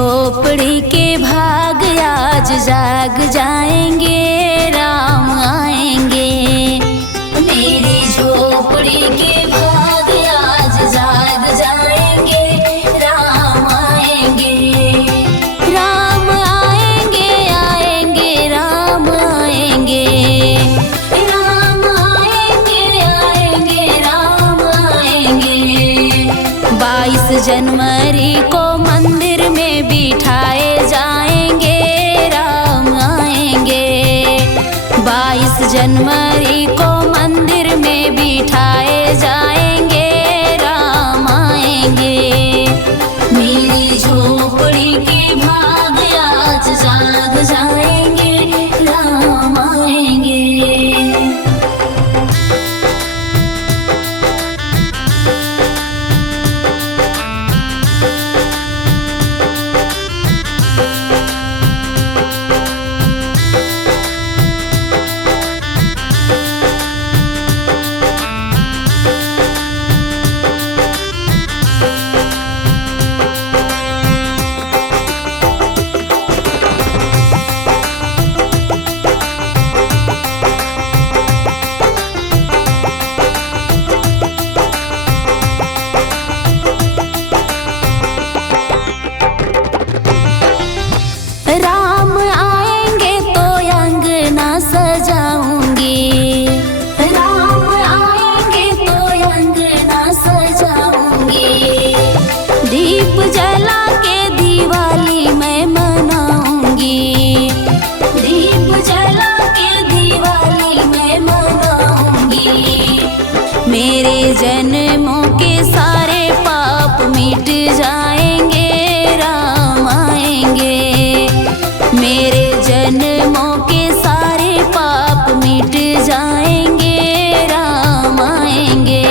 झोपड़ी के भाग आज जाग जाएंगे, राम आएंगे। मेरी झोपड़ी के भाग आज जाग जाएंगे, राम आएंगे। राम आएंगे, आएंगे, राम आएंगे। राम आएंगे, आएंगे, राम आएंगे। 22 जनवरी को मंदिर में बिठाए जाएंगे, राम आएंगे। 22 जनवरी को मंदिर में बिठाए जाएंगे, राम आएंगे। मेरी झोपड़ी के भाग आज जाग जाएंगे, राम आएंगे। राम आएंगे तो अंगना सजाऊंगी, राम आएंगे तो अंगना सजाऊंगी। दीप जला के दिवाली मैं मनाऊंगी, दीप जला के दिवाली मैं मनाऊंगी। मेरे जन्मों के सारे पाप मिट जाएंगे, राम आएंगे। मेरे जन्मों के सारे पाप मिट जाएंगे, राम आएंगे।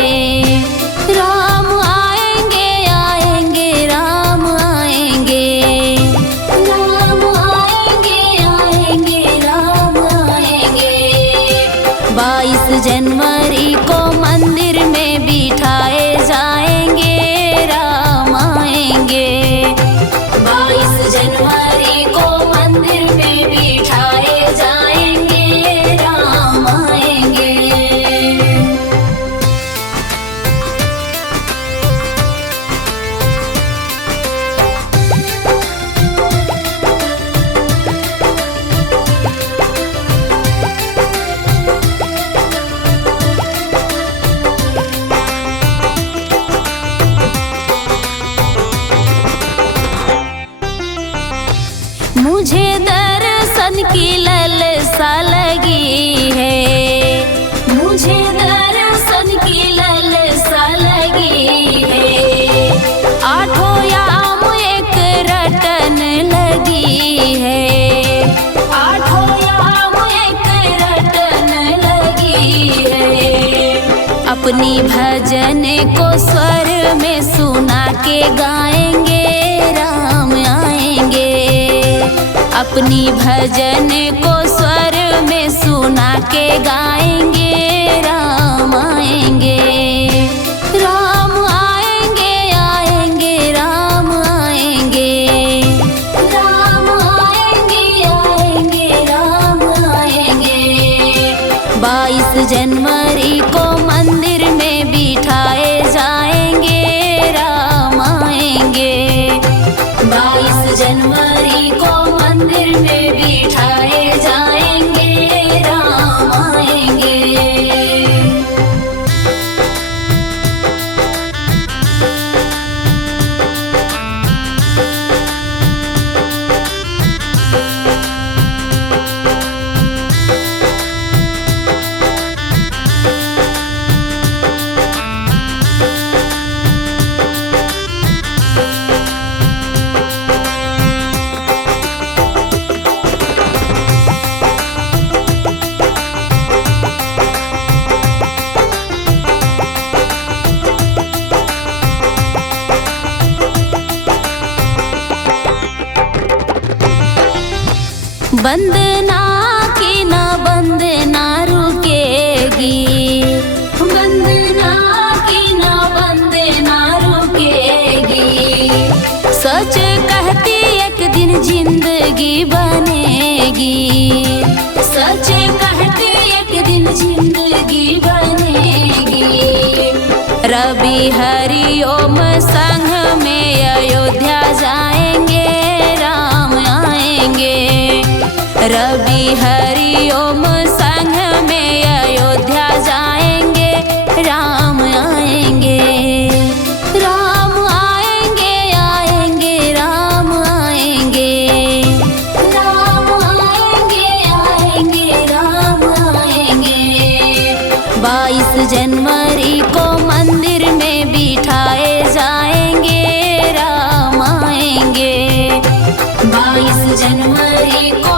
राम आएंगे, आएंगे, राम आएंगे। राम आएंगे, आएंगे, राम आएंगे। 22 जनवरी को मंदिर में बिठाए जाएंगे, राम आएंगे। 22 जनवरी को मंदिर में बिठाए जाएंगे, राम आएंगे। मुझे दर्शन की ललसा लगी है, मुझे दर्शन की ललसा लगी है। 8 याम एक रटन लगी है, 8 याम एक रटन लगी है। अपनी भजन को स्वर में सुना के गाएंगे, राम आएंगे। अपनी भजन को स्वर में सुना के गाएंगे, राम आएंगे। राम आएंगे, आएंगे, राम आएंगे। राम आएंगे, आएंगे, राम आएंगे। 22 जनवरी को मंदिर में बिठाए जाएंगे, राम आएंगे। 22 जनवरी को मंदिर में बिठाए जाएंगे, राम आएंगे। वंदना की ना वंदना रुकेगी, वंदना की ना वंदना रुकेगी। सच कहती है जिंदगी बनेगी। रवि हरिओम संग में अयोध्या जाएंगे, राम आएंगे। रवि हरिओम संग में अयोध्या जाएंगे, राम आएंगे। राम आएंगे, आएंगे, राम आएंगे। राम आएंगे, आएंगे, राम आएंगे। 22 जनवरी को मंदिर में बिठाए जाएंगे, राम आएंगे। 22 जनवरी को